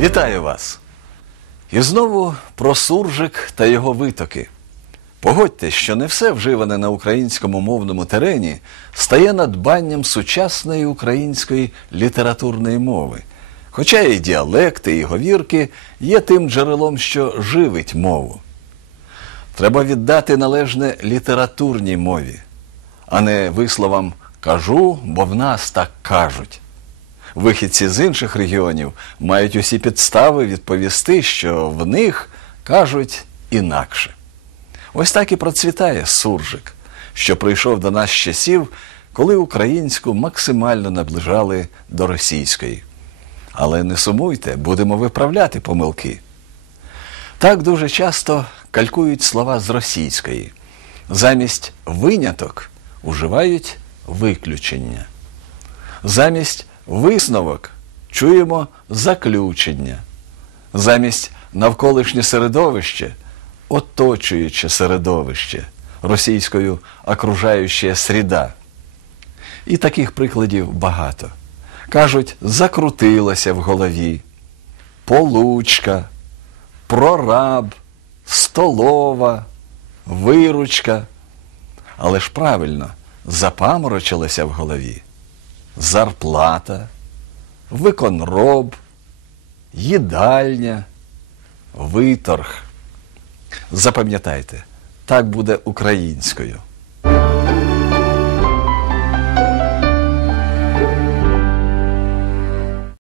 Вітаю вас! І знову про суржик та його витоки. Погодьте, що не все вживане на українському мовному терені стає надбанням сучасної української літературної мови. Хоча і діалекти, і говірки є тим джерелом, що живить мову. Треба віддати належне літературній мові, а не висловам кажу, бо в нас так кажуть. Вихідці з інших регіонів мають усі підстави відповісти, що в них кажуть інакше. Ось так і процвітає суржик, що прийшов до нас з часів, коли українську максимально наближали до російської. Але не сумуйте, будемо виправляти помилки. Так дуже часто калькують слова з російської. Замість виняток уживають виключення. Замість висновок чуємо заключення. Замість навколишнє середовище оточуюче середовище, російською окружаюча среда. І таких прикладів багато. Кажуть, закрутилося в голові, получка, прораб, столова, виручка. Але ж правильно, запаморочилося в голові зарплата, виконроб, їдальня, виторг. Запам'ятайте, так буде українською.